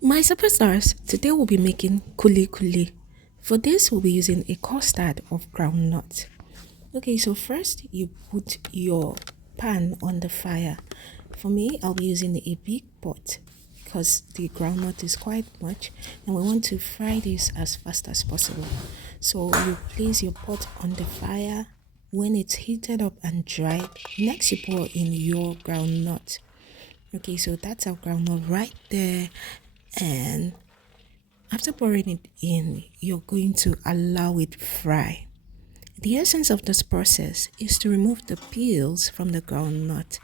My superstars, today we'll be making kuli-kooli. For this, we'll be using a custard of groundnut. Okay, so first you put your pan on the fire. For me, I'll be using a big pot because the groundnut is quite much and we want to fry this as fast as possible. So you place your pot on the fire. When it's heated up and dry, next you pour in your groundnut. Okay, so that's our groundnut right there. And after pouring it in, you're going to allow it fry. The essence of this process is to remove the peels from the groundnut.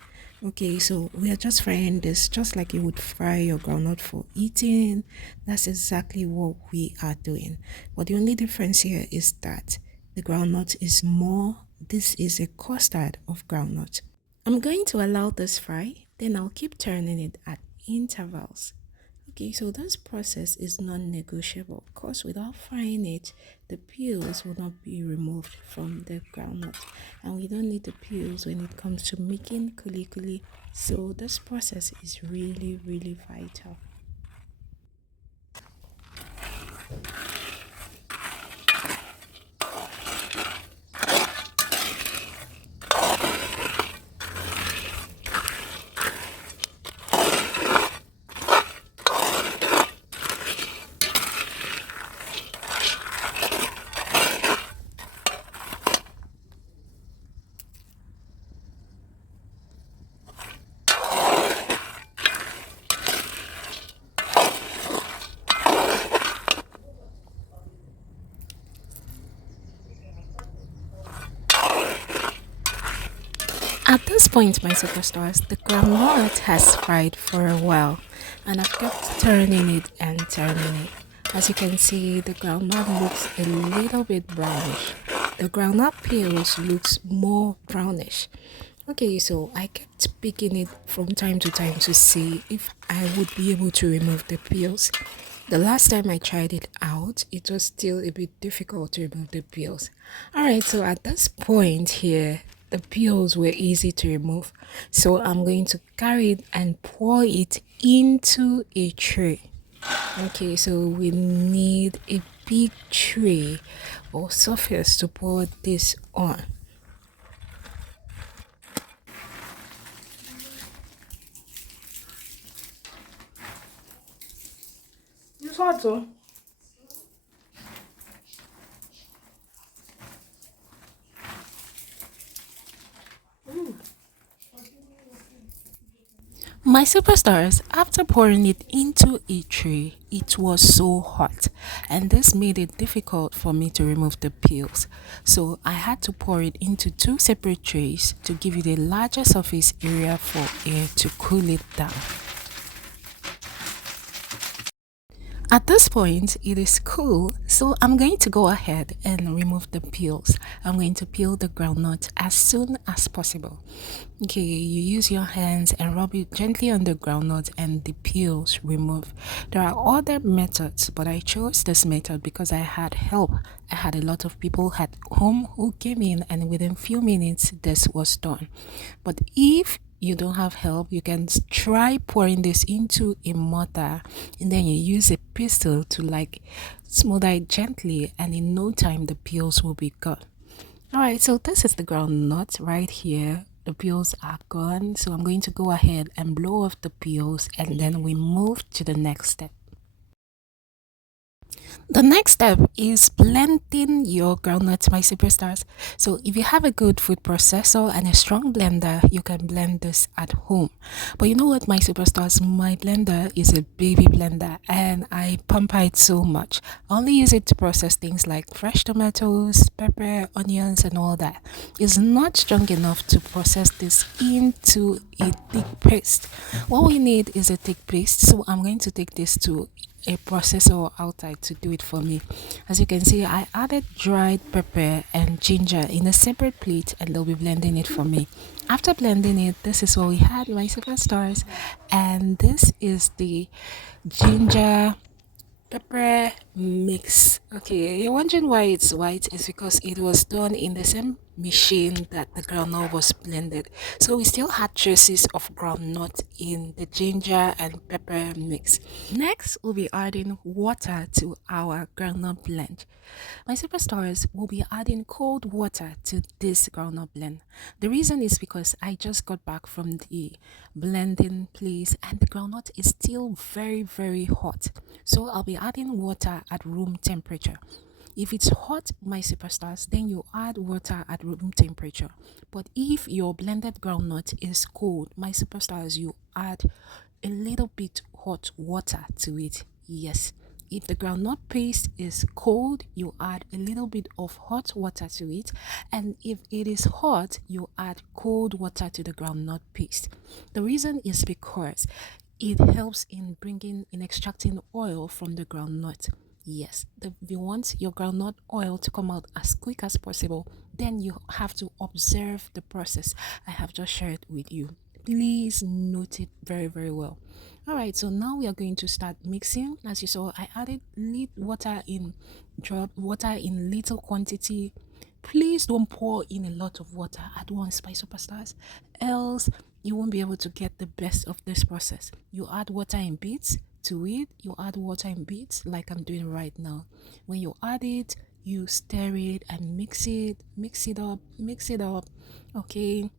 Okay, so we are just frying this just like you would fry your groundnut for eating. That's exactly what we are doing. But the only difference here is that the groundnut is more, this is a custard of groundnut. I'm going to allow this fry, then I'll keep turning it at intervals. Okay, so this process is non-negotiable because without frying it, the peels will not be removed from the groundnut, and we don't need the peels when it comes to making kuli-kooli. So this process is really, really vital. At this point, my superstars, the groundnut has fried for a while, and I've kept turning it and turning it. As you can see, the groundnut looks a little bit brownish. The groundnut peels looks more brownish. Okay, so I kept picking it from time to time to see if I would be able to remove the peels. The last time I tried it out, it was still a bit difficult to remove the peels. Alright, so at this point here, the peels were easy to remove. So I'm going to carry it and pour it into a tray. Okay, so we need a big tray or surface to pour this on. You saw it. My superstars, after pouring it into a tray, it was so hot and this made it difficult for me to remove the peels. So I had to pour it into two separate trays to give it a larger surface area for air to cool it down. At this point, it is cool, so I'm going to go ahead and remove the peels. I'm going to peel the groundnut as soon as possible. Okay, you use your hands and rub it gently on the groundnut and the peels remove. There are other methods, but I chose this method because I had help. I had a lot of people at home who came in and within few minutes this was done. But if you don't have help, you can try pouring this into a mortar and then you use a pistol to like smother it gently, and in no time the peels will be gone. All right, so this is the groundnut right here. The peels are gone, so I'm going to go ahead and blow off the peels and then we move to the next step. The next step is blending your groundnuts, my superstars. So if you have a good food processor and a strong blender, you can blend this at home. But you know what, my superstars, my blender is a baby blender and I pamper it so much. I only use it to process things like fresh tomatoes, pepper, onions and all that. It's not strong enough to process this into a thick paste. What we need is a thick paste, so I'm going to take this to a processor outside to do it for me. As you can see, I added dried pepper and ginger in a separate plate and they'll be blending it for me. After blending it, this is what we had, my superstars, and this is the ginger pepper mix. Okay, you're wondering why it's white? It's because it was done in the same machine that the groundnut was blended. So we still had traces of groundnut in the ginger and pepper mix. Next, we'll be adding water to our groundnut blend. My superstars will be adding cold water to this groundnut blend. The reason is because I just got back from the blending place and the groundnut is still very hot. So I'll be adding water at room temperature. If it's hot, my superstars, then you add water at room temperature. But if your blended groundnut is cold, my superstars, you add a little bit hot water to it. Yes. If the groundnut paste is cold, you add a little bit of hot water to it. And if it is hot, you add cold water to the groundnut paste. The reason is because it helps in extracting oil from the groundnut. Yes, if you want your groundnut oil to come out as quick as possible, then you have to observe the process I have just shared with you. Please note it very well. All right, so now we are going to start mixing. As you saw, I added water in little quantity. Please don't pour in a lot of water at once, my superstars, else you won't be able to get the best of this process. You add water in bits to it. You add water in bits like I'm doing right now. When you add it, you stir it and mix it up. Okay.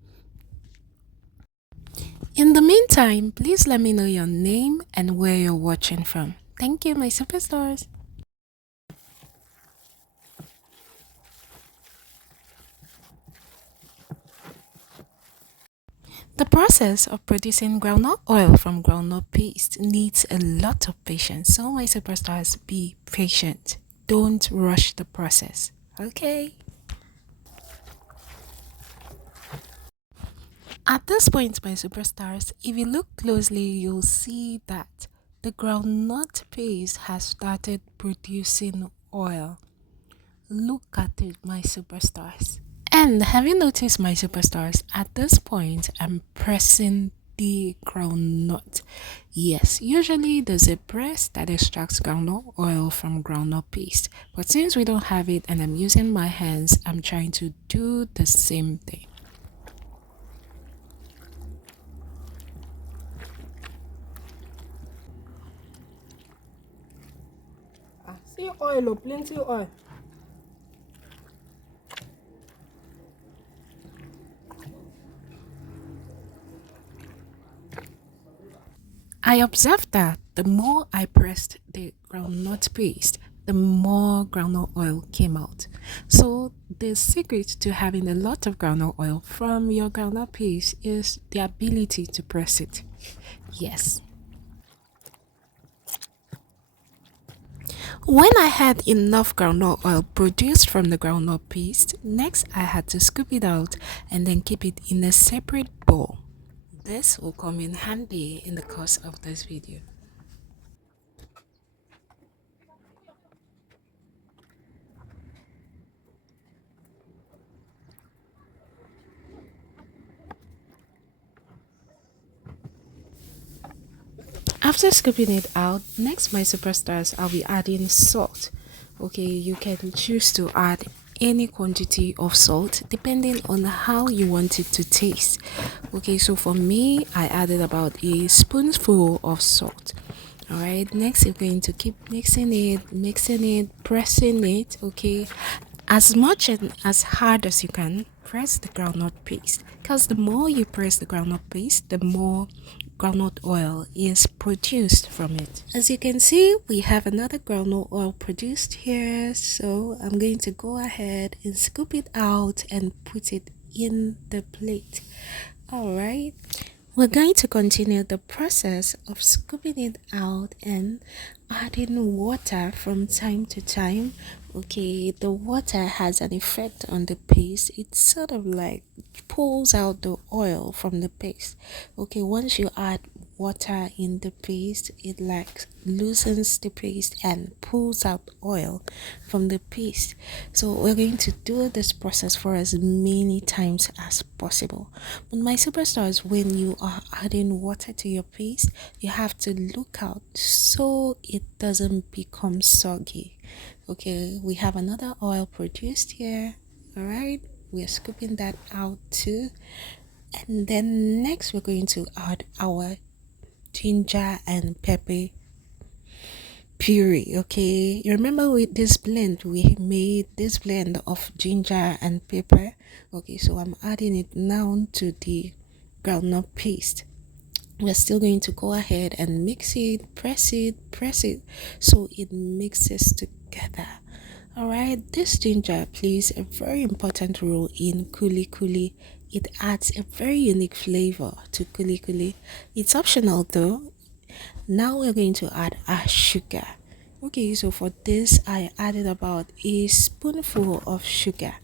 In the meantime, please let me know your name and where you're watching from. Thank you, my superstars. The process of producing groundnut oil from groundnut paste needs a lot of patience. So, my superstars, be patient. Don't rush the process. Okay? At this point, my superstars, if you look closely, you'll see that the groundnut paste has started producing oil. Look at it, my superstars. And have you noticed, my superstars, at this point, I'm pressing the groundnut. Yes, usually there's a press that extracts groundnut oil from groundnut paste. But since we don't have it and I'm using my hands, I'm trying to do the same thing. See oil, oh, plenty oil. I observed that the more I pressed the groundnut paste, the more groundnut oil came out. So the secret to having a lot of groundnut oil from your groundnut paste is the ability to press it. Yes. When I had enough groundnut oil produced from the groundnut paste, next I had to scoop it out and then keep it in a separate bowl. This will come in handy in the course of this video. After scooping it out, next my superstars, I'll be adding salt. Okay, you can choose to add any quantity of salt depending on how you want it to taste. Okay, so for me, I added about a spoonful of salt. All right, next you're going to keep mixing it, pressing it. Okay, as much and as hard as you can, press the groundnut paste, because the more you press the groundnut paste, the more groundnut oil is produced from it. As you can see, we have another groundnut oil produced here, so I'm going to go ahead and scoop it out and put it in the plate. All right, we're going to continue the process of scooping it out and adding water from time to time. Okay, the water has an effect on the paste. It sort of like pulls out the oil from the paste. Okay, once you add water in the paste, it like loosens the paste and pulls out oil from the paste. So we're going to do this process for as many times as possible. But my superstars, when you are adding water to your paste, you have to look out so it doesn't become soggy. Okay, we have another oil produced here. All right, we're scooping that out too. And then next we're going to add our ginger and pepper puree. Okay, you remember with this blend we made this blend of ginger and pepper. Okay, so I'm adding it now to the groundnut paste. We're still going to go ahead and mix it, press it so it mixes together. All right, this ginger plays a very important role in kuli-kooli. It adds a very unique flavor to kuli-kooli. It's optional though. Now we're going to add our sugar. Okay, so for this I added about a spoonful of sugar.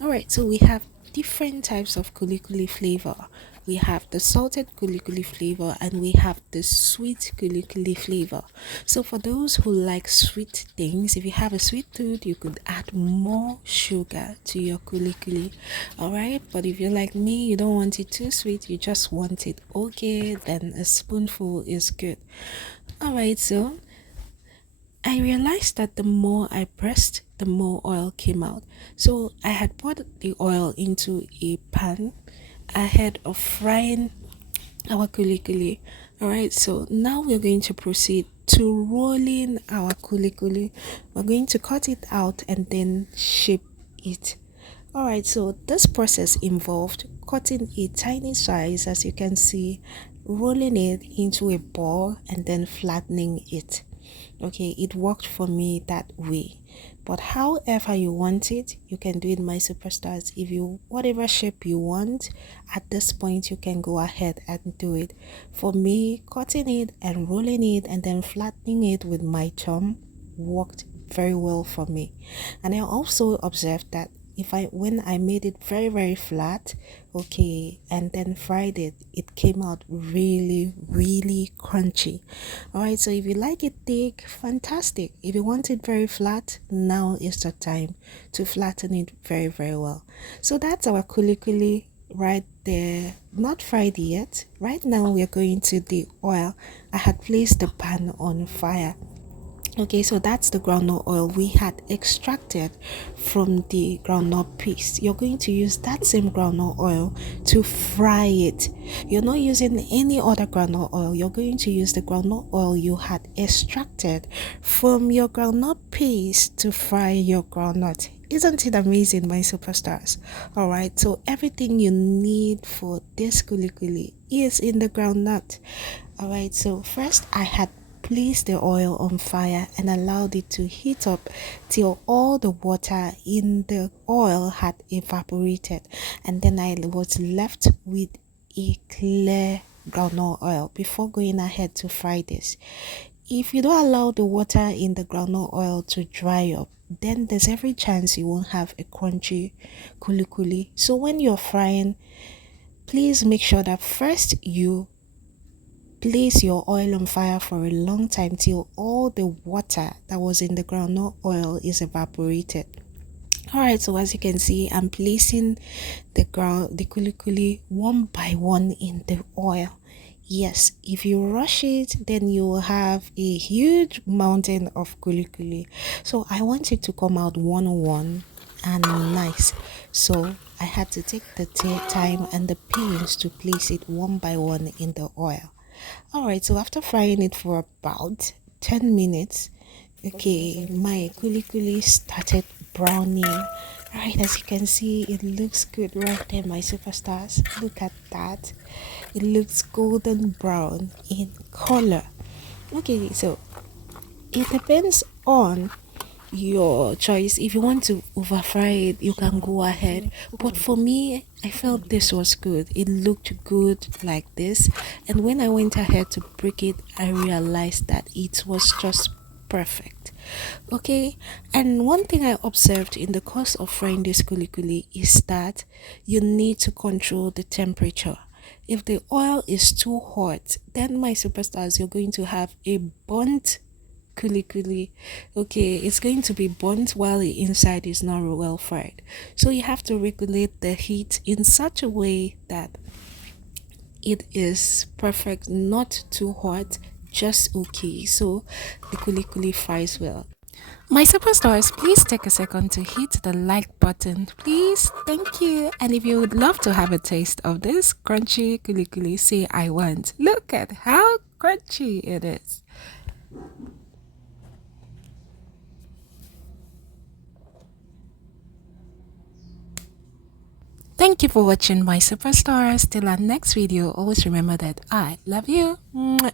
All right, so we have different types of kuli-kooli flavor. We have the salted kuli-kooli flavor and we have the sweet kuli-kooli flavor. So for those who like sweet things, if you have a sweet tooth, you could add more sugar to your kuli-kooli. All right, but if you're like me, you don't want it too sweet, you just want it okay, then a spoonful is good. All right, so I realized that the more I pressed, the more oil came out. So I had poured the oil into a pan ahead of frying our kuli-kooli. Alright, so now we're going to proceed to rolling our kuli-kooli. We're going to cut it out and then shape it. Alright, so this process involved cutting a tiny size, as you can see, rolling it into a ball and then flattening it. Okay, it worked for me that way, but however you want it, you can do it, my superstars. If you whatever shape you want at this point, you can go ahead and do it. For me, cutting it and rolling it and then flattening it with my thumb worked very well for me. And I also observed that if I when I made it very flat, okay, and then fried it, it came out really crunchy. All right, so if you like it thick, fantastic. If you want it very flat, now is the time to flatten it very well. So that's our kuli-kooli right there, not fried yet. Right now we're going to the oil. I had placed the pan on fire. Okay, so that's the groundnut oil we had extracted from the groundnut paste. You're going to use that same groundnut oil to fry it. You're not using any other groundnut oil. You're going to use the groundnut oil you had extracted from your groundnut paste to fry your groundnut. Isn't it amazing, my superstars? All right, so everything you need for this kuli-kooli is in the groundnut. All right, so first I had placed the oil on fire and allowed it to heat up till all the water in the oil had evaporated, and then I was left with a clear groundnut oil before going ahead to fry this. If you don't allow the water in the groundnut oil to dry up, then there's every chance you won't have a crunchy kuli-kooli. So when you're frying, please make sure that first you place your oil on fire for a long time till all the water that was in the groundnut oil is evaporated. Alright, so as you can see, I'm placing the kuli-kooli one by one in the oil. Yes, if you rush it, then you will have a huge mountain of kuli-kooli. So I want it to come out one and nice. So I had to take the time and the pains to place it one by one in the oil. Alright, so after frying it for about 10 minutes, okay, my kuli-kooli started browning. Alright, as you can see, it looks good right there, my superstars. Look at that. It looks golden brown in color. Okay, so it depends on your choice. If you want to over fry it, you can go ahead, but for me, I felt this was good. It looked good like this, and when I went ahead to break it, I realized that it was just perfect. Okay, and one thing I observed in the course of frying this kuli-kooli is that you need to control the temperature. If the oil is too hot, then my superstars, you're going to have a burnt kuli-kooli. Okay, it's going to be burnt while the inside is not well fried. So you have to regulate the heat in such a way that it is perfect, not too hot, just okay, so the kuli-kooli fries well. My superstars, please take a second to hit the like button, please. Thank you. And if you would love to have a taste of this crunchy kuli-kooli, say I want. Look at how crunchy it is. Thank you for watching my superstars. Till our next video, always remember that I love you. Mwah.